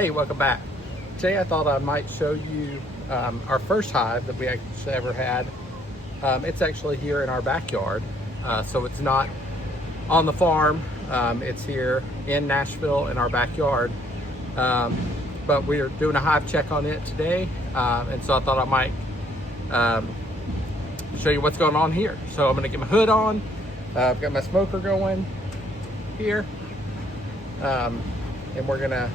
Hey, welcome back. Today I thought I might show you our first hive that we actually ever had. It's actually here in our backyard. So it's not on the farm. It's here in Nashville in our backyard. But we're doing a hive check on it today. And so I thought I might show you what's going on here. So I'm gonna get my hood on. I've got my smoker going here. And we're gonna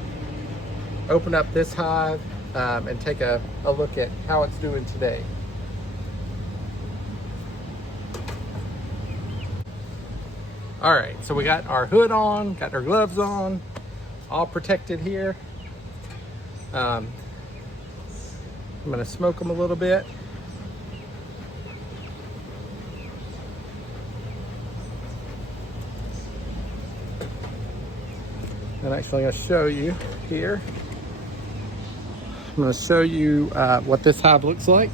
open up this hive and take a look at how it's doing today. All right, so we got our hood on, got our gloves on, all protected here. I'm gonna smoke them a little bit. I'm actually gonna show you here. I'm going to show you what this hive looks like.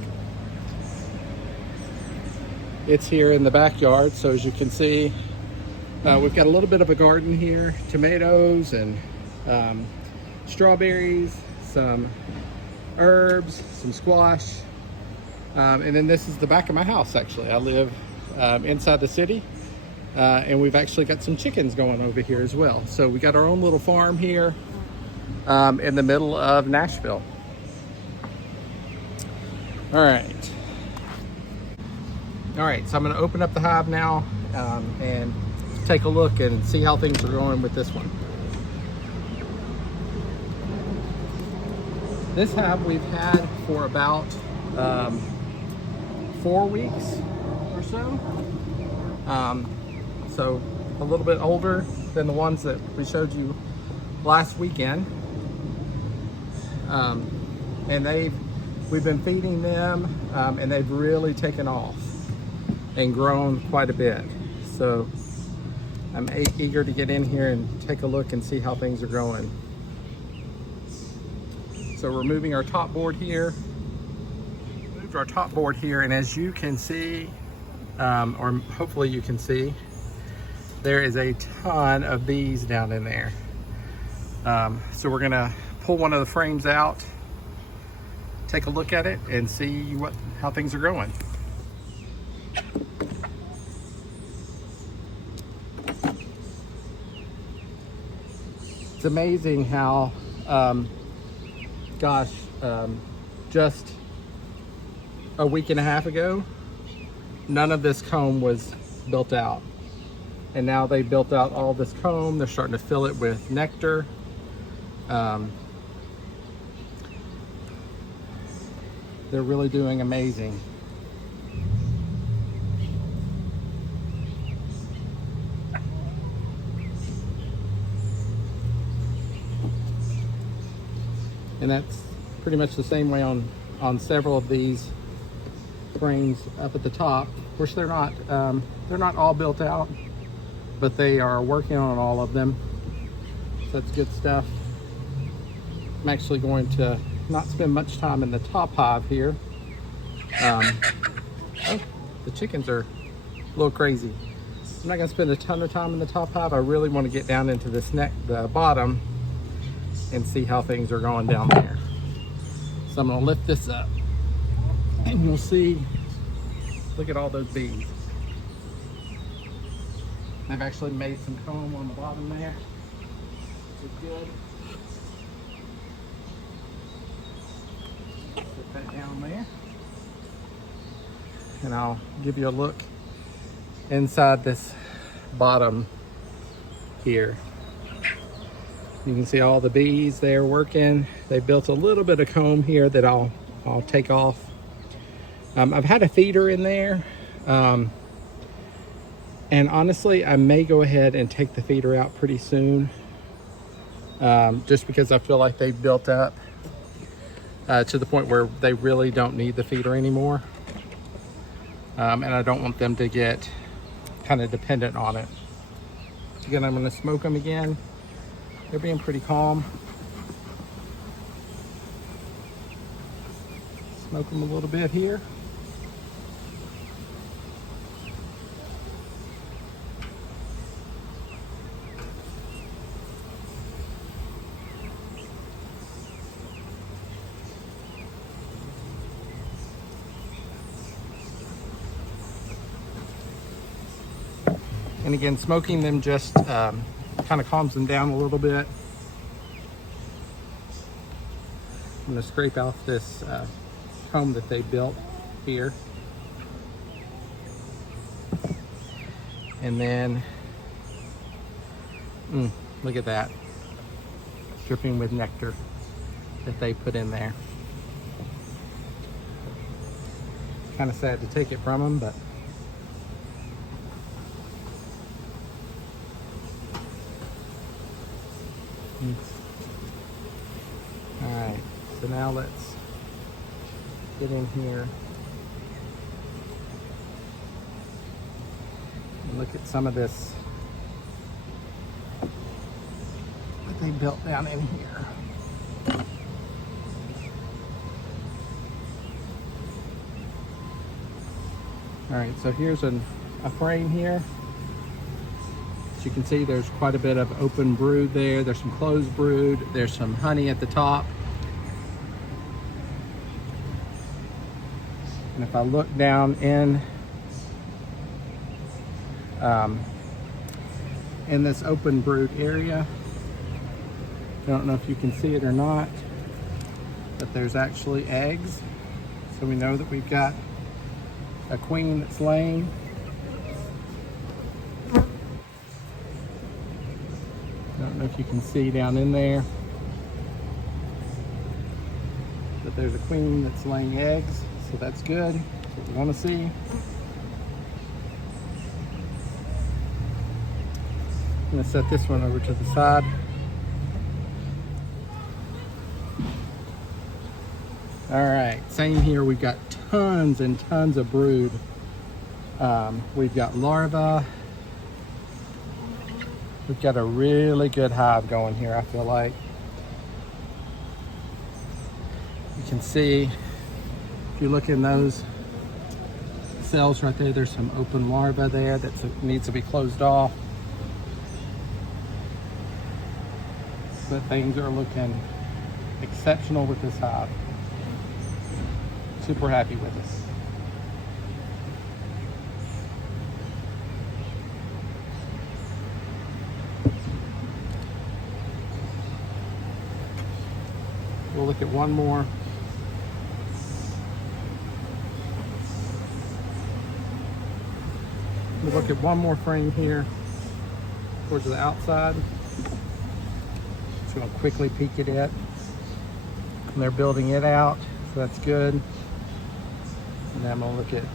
It's here in the backyard, so as you can see, we've got a little bit of a garden here, tomatoes and strawberries, some herbs, some squash, and then this is the back of my house. Actually, I live inside the city, and we've actually got some chickens going over here as well. So we got our own little farm here in the middle of Nashville. All right, so I'm gonna open up the hive now and take a look and see how things are going with this one. This hive we've had for about 4 weeks or so. So a little bit older than the ones that we showed you last weekend. And we've been feeding them and they've really taken off and grown quite a bit. So I'm eager to get in here and take a look and see how things are going. So we're moving our top board here. Moved our top board here, and as you can see, or hopefully you can see, there is a ton of bees down in there. So we're gonna pull one of the frames out, take a look at it and see how things are going. It's amazing how, just a week and a half ago, none of this comb was built out. And now they built out all this comb. They're starting to fill it with nectar. They're really doing amazing. And that's pretty much the same way on several of these frames up at the top. Of course, they're not all built out, but they are working on all of them. So that's good stuff. I'm actually going to not spend much time in the top hive here. Oh, the chickens are a little crazy. I'm not gonna spend a ton of time in the top hive. I really want to get down into the bottom and see how things are going down there. So I'm gonna lift this up and you'll see, look at all those bees. I've actually made some comb on the bottom there, which is good. Put that down there. And I'll give you a look inside this bottom here. You can see all the bees there working. They built a little bit of comb here that I'll take off. I've had a feeder in there. And honestly, I may go ahead and take the feeder out pretty soon. Just because I feel like they've built up to the point where they really don't need the feeder anymore. And I don't want them to get kind of dependent on it. Again, I'm gonna smoke them again. They're being pretty calm. Smoke them a little bit here. And again, smoking them just kind of calms them down a little bit. I'm gonna scrape off this comb that they built here. And then, look at that, dripping with nectar that they put in there. Kind of sad to take it from them, but all right, so now let's get in here and look at some of this that they built down in here. All right, so here's a frame here. As you can see, there's quite a bit of open brood there. There's some closed brood. There's some honey at the top. And if I look down in this open brood area, I don't know if you can see it or not, but there's actually eggs. So we know that we've got a queen that's laying. I don't know if you can see down in there, but there's a queen that's laying eggs, so that's good. That's what we want to see. I'm going to set this one over to the side. All right, same here. We've got tons and tons of brood. We've got larvae. We've got a really good hive going here, I feel like. You can see, if you look in those cells right there, there's some open larvae there that needs to be closed off. But things are looking exceptional with this hive. Super happy with it. We'll look at one more. We'll look at one more frame here towards the outside. Just gonna quickly peek at it. And they're building it out, so that's good. And then I'm gonna look at, I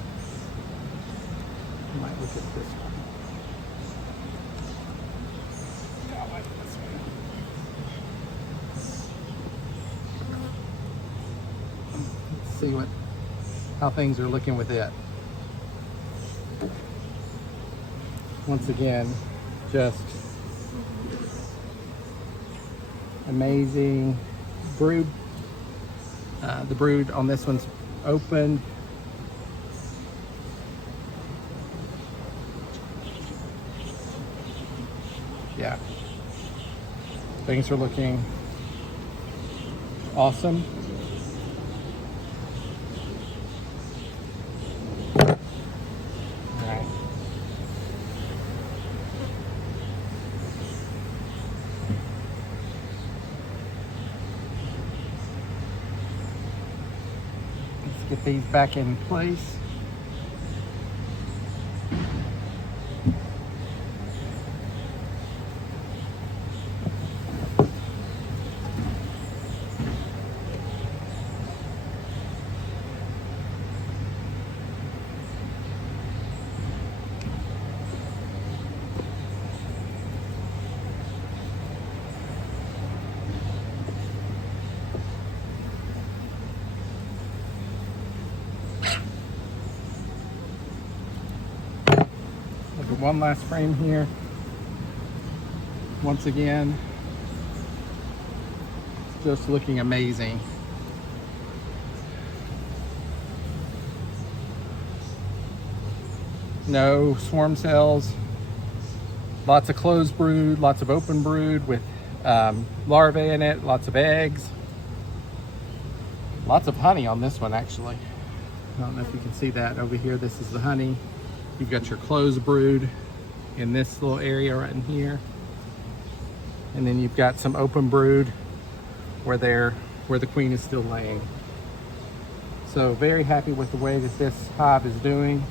might look at this one. I like this one. Let's see how things are looking with it. Once again, just amazing brood. The brood on this one's open. Yeah, things are looking awesome. All right. Let's get these back in place. One last frame here. Once again, just looking amazing. No swarm cells, lots of closed brood, lots of open brood with larvae in it, lots of eggs, lots of honey on this one actually. I don't know if you can see that over here. This is the honey. You've got your closed brood in this little area right in here. And then you've got some open brood where the queen is still laying. So very happy with the way that this hive is doing.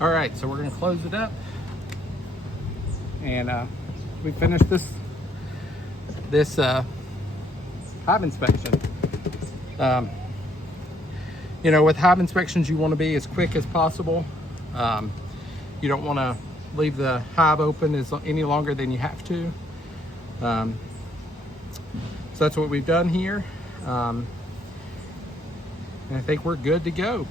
All right, so we're gonna close it up, and we finished this hive inspection. You know, with hive inspections, you want to be as quick as possible. You don't want to leave the hive open any longer than you have to. So that's what we've done here, and I think we're good to go.